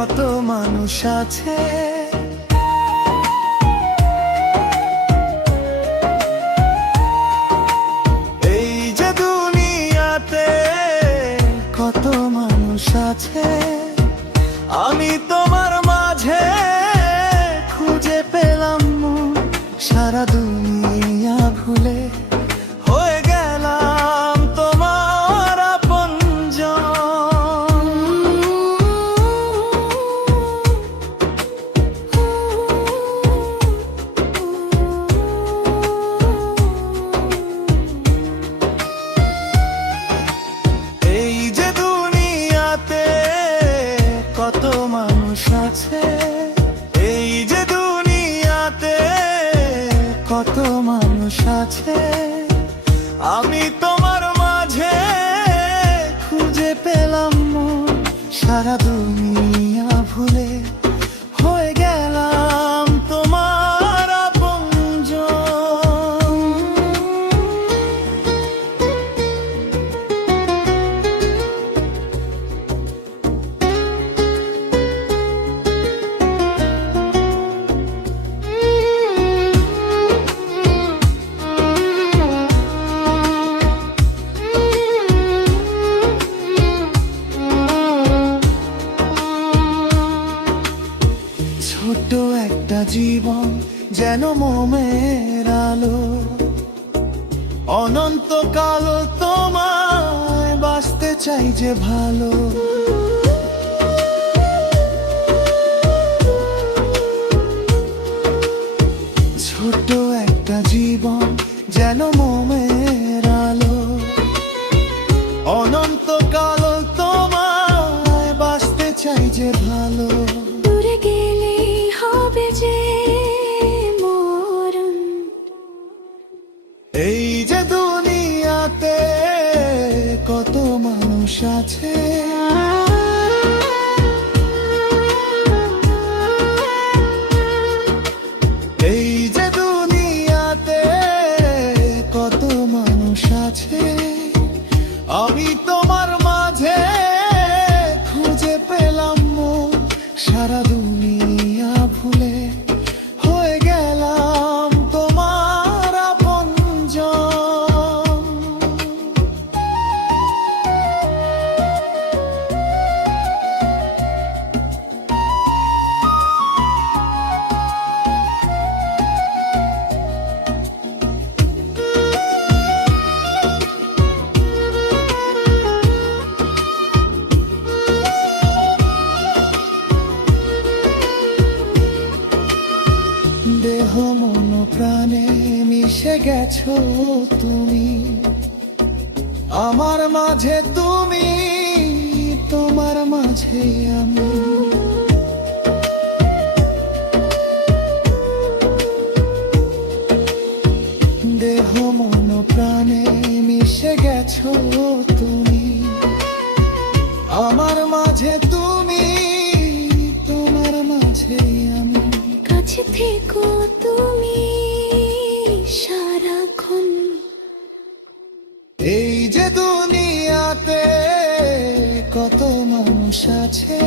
কত মানুষ আছে। এই যে দুনিয়াতে কত মানুষ আছে, আমি তোমার মাঝে খুঁজে পেলাম মন। সারা দুনিয়া ভুলে হয়ে গেলাম তোমার আপনজন। এই যে দুনিয়াতে কত মানুষ আছে, এই যে দুনিয়াতে কত মানুষ আছে, আমি তোমার মাঝে খুঁজে পেলাম মন। সারা দুনিয়া ভুলে হয়ে গেলাম তোমার আপনজন। ছোট একটা জীবন যেন মোমের আলো, অনন্তকাল তোমায় বাঁচতে চাই যে ভালো। ছোট একটা জীবন যেন মোমের আলো, অনন্তকাল তোমায় বাঁচতে চাই যে ভালো। দূরে গেলে হবে যে মরণ, এই যে দুনিয়াতে কত মানুষ আছে, এই যে দুনিয়াতে কত মানুষ আছে, আমি তোমার মাঝে খুঁজে পেলাম মন। সারা দুনিয়া ভুলে হয়ে গেলাম তোমার আপনজন। দেহ মন প্রাণে মিশে গেছো তুমি, আমার মাঝে তুমি, তোমার মাঝে আমি। দেহ মন প্রাণে মিশে গেছো তুমি, আমার মাঝে তুমি, তোমার মাঝে আমি। কাছে থেকো তুমি সারাক্ষণ। এই যে দুনিয়াতে কত মানুষ আছে,